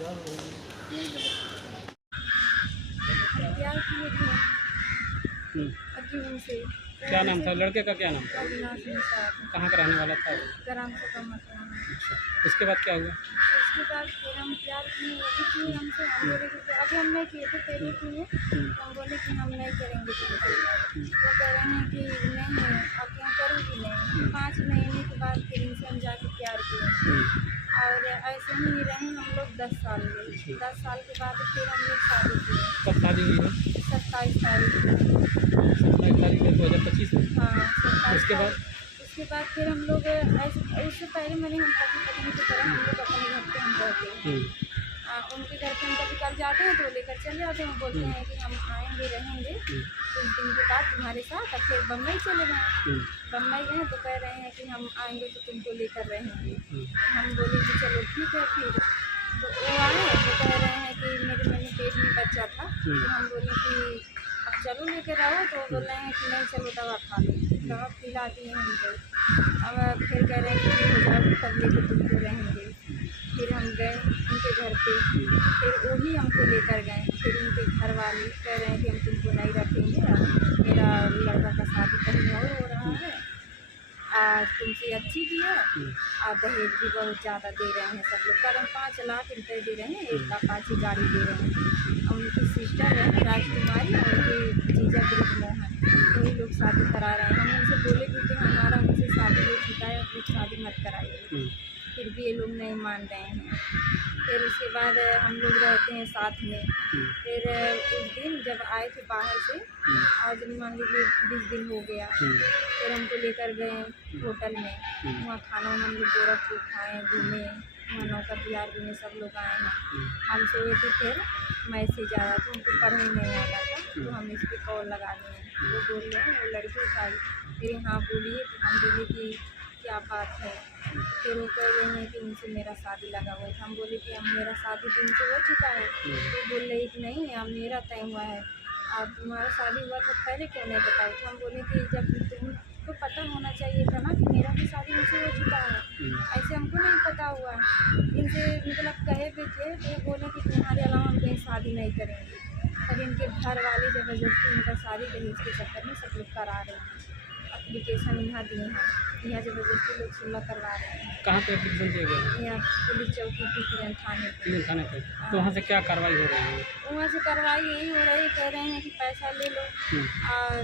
हम प्यार किए थे हम्म, अभी उनसे। क्या नाम था लड़के का, क्या नाम था? अविनाश निषाद, कहाँ का रहने वाला था वो? ग्राम से कम मतलब। अच्छा, उसके बाद क्या हुआ? उसके बाद फिर हम प्यार किए, वो भी किए हमसे। हम बोले कि अभी हम नहीं किए थे, पहले किए। तो हम बोले कि हम नहीं करेंगे तुमसे। वो कह रहे हैं कि नहीं अब क्यों करूँगी नहीं। 5 महीने के बाद फिर इनसे हम जाके प्यार किए और ऐसे ही रहे हम लोग 10 साल में। 10 साल के बाद फिर हम लोग शादी किए। कब शादी हुई है? 27 तारीख को। 27 तारीख है 2025 में। हाँ 27 उसके बाद? तारीख। उसके बाद फिर हम लोग ऐसे, उससे पहले मैंने हम पति पत्नी की तरह हम लोग अपने घर पे हम रहते हैं। उनके घर पे हम कभी कल जाते हैं तो लेकर चले जाते हैं। बोलते हैं कि हम आएंगे रहेंगे कुछ दिन के बाद तुम्हारे साथ। अब फिर बम्बई चले गए। बम्बई गए तो कह रहे हैं कि हम आएंगे तो तुमको लेकर रहेंगे। हम बोले कि चलो ठीक है। फिर तो वो आए तो कह रहे हैं कि मेरे पेट में बच्चा था। तो हम बोले कि अब चलो लेकर आओ। तो बोल रहे हैं कि नहीं चलो दवा खा लो। दवा पिला दिए हमको। अब फिर कह रहे हैं कि ठीक हो जाओगे तब लेकर तुमको रहेंगे। फिर हम गए उनके घर पे। फिर वही हमको लेकर गए। फिर उनके घर वाले कह रहे हैं कि हम तुमको नहीं रखेंगे, मेरा लड़का का शादी कहीं और हो रहा है, तुमसे अच्छी भी है और दहेज भी बहुत ज़्यादा दे रहे हैं सब लोग। कदम 5 लाख रुपये दे रहे हैं, एक अपाची गाड़ी दे रहे हैं। और उनकी सिस्टर है राजकुमारी और उनके जीजा ब्रिजमोहन, वही लोग शादी करा रहे हैं। हम उनसे बोले भी कि हमारा उनसे शादी हो चुका है, आप लोग शादी मत कराइए। फिर भी ये लोग नहीं मान रहे हैं। फिर उसके बाद हम लोग रहते हैं साथ में। फिर उस दिन जब आए थे बाहर से, आज मान लीजिए 20 दिन हो गया। फिर हमको लेकर गए होटल में। वहाँ खाना हम लोग गोरखपुर खाए, घूमे, वहाँ नौका बिहार घूमे, सब लोग आए हैं। हम सोए थे। फिर मैसेज आया तो उनको पढ़ने नहीं आता था तो हम इस पर कॉल लगा दिए। वो बोल रहे हैं, वो लड़की उठाई। फिर हाँ बोलिए। तो हम बोले कि क्या बात है। फिर वो कह रहे हैं कि उनसे मेरा शादी लगा हुआ था। हम बोले कि अब मेरा शादी तो उनसे हो चुका है। तो बोल रही कि नहीं अब मेरा तय हुआ है और तुम्हारा शादी हुआ था पहले क्यों नहीं बताया। तो हम बोले कि जब तुमको पता होना चाहिए था ना कि मेरा भी शादी उनसे हो चुका है, ऐसे हमको नहीं पता हुआ। इनसे मतलब कहे भी थे तो ये बोले कि तुम्हारे अलावा हम कहीं शादी नहीं करेंगे। तब इनके घर वाले ज़बरदस्ती इनका शादी दहेज के चक्कर में सब लोग करा रहे हैं। एप्लीकेशन यहाँ दिए हैं, यहाँ ज़बरदस्ती लोग सुलह करवा रहे हैं। कहाँ पे एप्लीकेशन दिया गया है? यहाँ पुलिस चौकी पीपीएन थाने पे। पीएम थाने पे। तो वहाँ से क्या कार्रवाई हो रही है? वहाँ से कार्रवाई यही हो रही है, कह रहे हैं कि पैसा ले लो और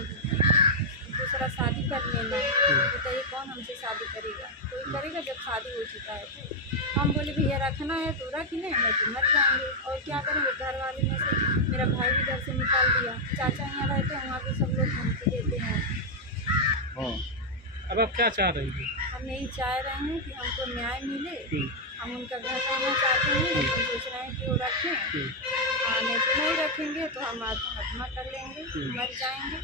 दूसरा शादी कर लेना। बताइए कौन हमसे शादी करेगा? कोई करेगा जब शादी हो चुका है तो। हम बोले भैया रखना है तो रख लें, नहीं तो मर जाएंगे। और क्या करेंगे? घर वाले में से मेरा भाई भी घर से निकाल दिया। चाचा यहाँ रहते हैं, वहाँ भी सब लोग धमकी देते हैं। अब आप क्या चाह रही हैं? हम यही चाह रहे हैं कि हमको न्याय मिले। हम उनका घर करना चाहते हैं, लेकिन सोच रहे हैं कि वो रखें। नहीं तो नहीं रखेंगे तो हम आत्महत्या कर लेंगे, मर जाएंगे।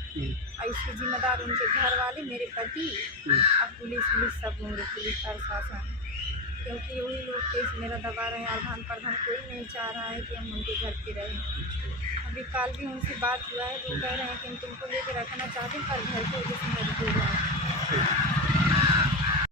और इसकी जिम्मेदार उनके घर वाले, मेरे पति और पुलिस सब होंगे, पुलिस प्रशासन। क्योंकि वही लोग केस मेरा दबा रहे हैं। आधान प्रधान कोई नहीं चाह रहा है कि हम उनके घर पे रहें। अभी कल भी उनसे बात हुआ है तो कह रहे हैं कि हम तुमको लेके रखना चाहते हैं पर घर पे वजह से मजबूर हैं।